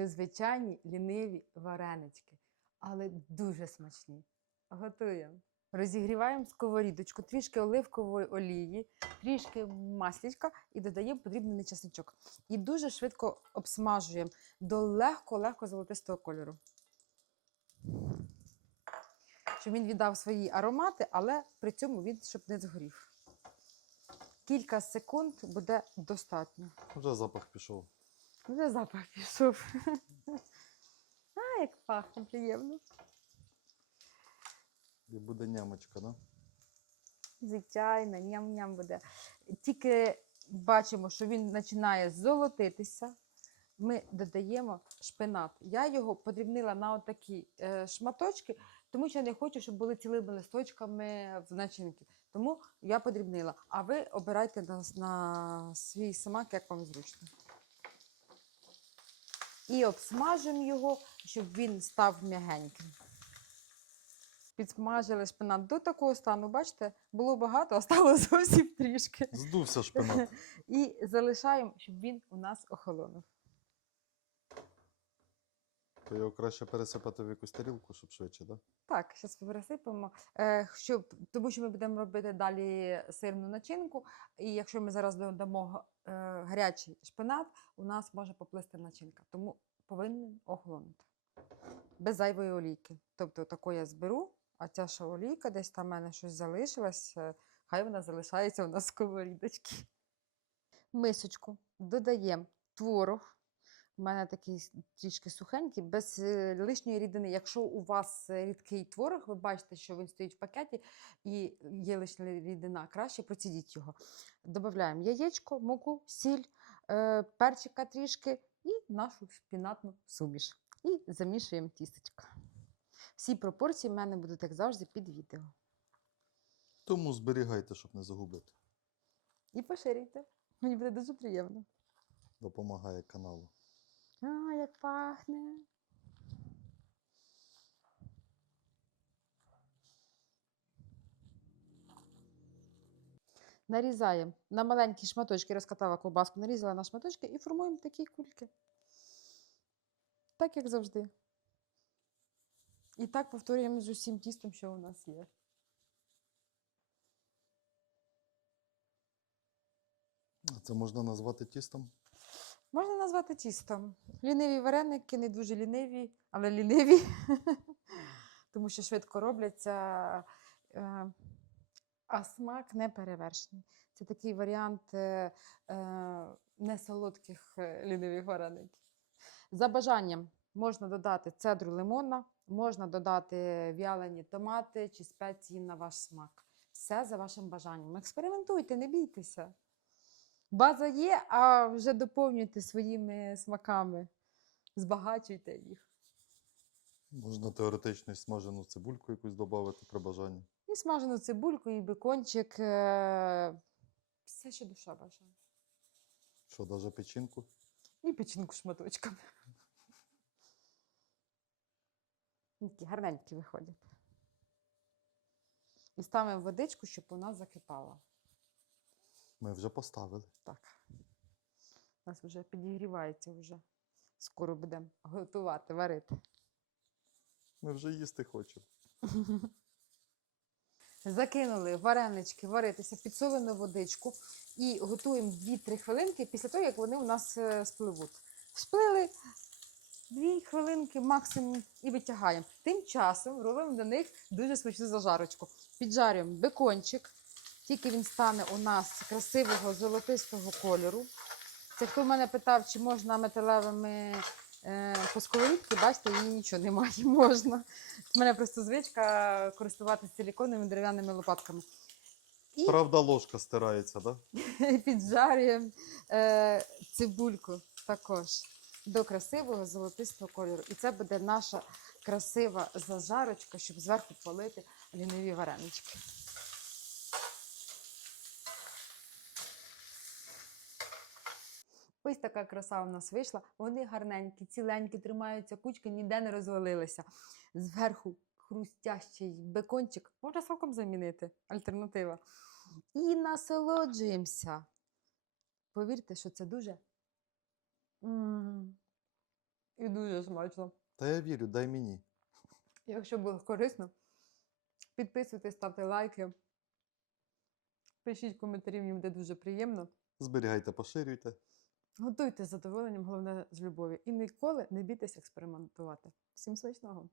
незвичайні ліниві варенички, але дуже смачні. Готуємо. Розігріваємо сковорідочку, трішки оливкової олії, трішки маслічка і додаємо подрібнений чесничок. І дуже швидко обсмажуємо до легко-легко золотистого кольору. Щоб він віддав свої аромати, але при цьому він щоб не згорів. Кілька секунд буде достатньо. Вже запах пішов. Вже запах пішов. А, як пахне приємно. І буде нямочка, да? Звичайно, ням-ням буде. Тільки бачимо, що він починає золотитися. Ми додаємо шпинат. Я його подрібнила на отакі е, шматочки, тому що я не хочу, щоб були цілими листочками в начинки. Тому я подрібнила. А ви обирайте на, на свій смак, як вам зручно. І обсмажимо його, щоб він став м'ягеньким. Підсмажили шпинат до такого стану, бачите, було багато, а стало зовсім трішки. Здувся шпинат. І залишаємо, щоб він у нас охолонув. То його краще пересипати в якусь тарілку, щоб швидше, да? Так, зараз пересипемо, е, щоб, тому що ми будемо робити далі сирну начинку. І якщо ми зараз додамо е, гарячий шпинат, у нас може поплисти начинка. Тому повинен охолонути. Без зайвої олійки. Тобто таку я зберу, а ця ще олійка, десь там в мене щось залишилось, е, хай вона залишається у нас в сковорідочці. Мисочку додаємо творог. У мене такий трішки сухенький, без е, лишньої рідини. Якщо у вас е, рідкий творог, ви бачите, що він стоїть в пакеті і є лишня рідина, краще процідіть його. Додаємо яєчко, муку, сіль, е, перчика трішки і нашу шпінатну суміш. І замішуємо тістечко. Всі пропорції в мене будуть, як завжди, під відео. Тому зберігайте, щоб не загубити. І поширюйте. Мені буде дуже приємно. Допомагає каналу. А, як пахне. Нарізаємо на маленькі шматочки, розкатала ковбаску, нарізала на шматочки і формуємо такі кульки. Так, як завжди. І так повторюємо з усім тістом, що у нас є. Це можна назвати тістом. Можна назвати тістом. Ліниві вареники, не дуже ліниві, але ліниві, тому що швидко робляться, е, а смак не перевершений. Це такий варіант е, е, несолодких лінивих вареників. За бажанням можна додати цедру лимона, можна додати в'ялені томати чи спеції на ваш смак. Все за вашим бажанням. Експериментуйте, не бійтеся. База є, а вже доповнюйте своїми смаками, збагачуйте їх. Можна теоретично і смажену цибульку якусь додати при бажанні. І смажену цибульку, і бекончик. е, Все, що душа бажає. Що, навіть печінку? І печінку шматочками. Такі гарненькі виходять. І ставимо водичку, щоб вона закипала. Ми вже поставили. Так. У нас вже підігрівається вже. Скоро будемо готувати, варити. Ми вже їсти хочемо. Закинули варенички варитися, підсолену водичку і готуємо 2-3 хвилинки після того, як вони у нас е, спливуть. Сплили 2 хвилинки максимум і витягаємо. Тим часом робимо до них дуже смачну зажарочку. Піджарюємо бекончик, тільки він стане у нас красивого золотистого кольору. Це хто мене питав, чи можна металевими е, по сковорідці, бачите, її нічого немає, можна. У мене просто звичка користуватися силіконовими дерев'яними лопатками. І Правда, ложка стирається, да? піджарюємо е, цибульку також до красивого золотистого кольору. І це буде наша красива зажарочка, щоб зверху полити ліниві варенички. Ось така краса у нас вийшла. Вони гарненькі, ціленькі, тримаються кучки, ніде не розвалилися. Зверху хрустящий бекончик можна соком замінити. Альтернатива. І насолоджуємося. Повірте, що це дуже м, І дуже смачно. Та я вірю, дай мені. Якщо було корисно, підписуйтесь, ставте лайки. Пишіть коментарі, мені буде дуже приємно. Зберігайте, поширюйте. Готуйте з задоволенням, головне з любов'ю. І ніколи не бійтесь експериментувати. Всім смачного!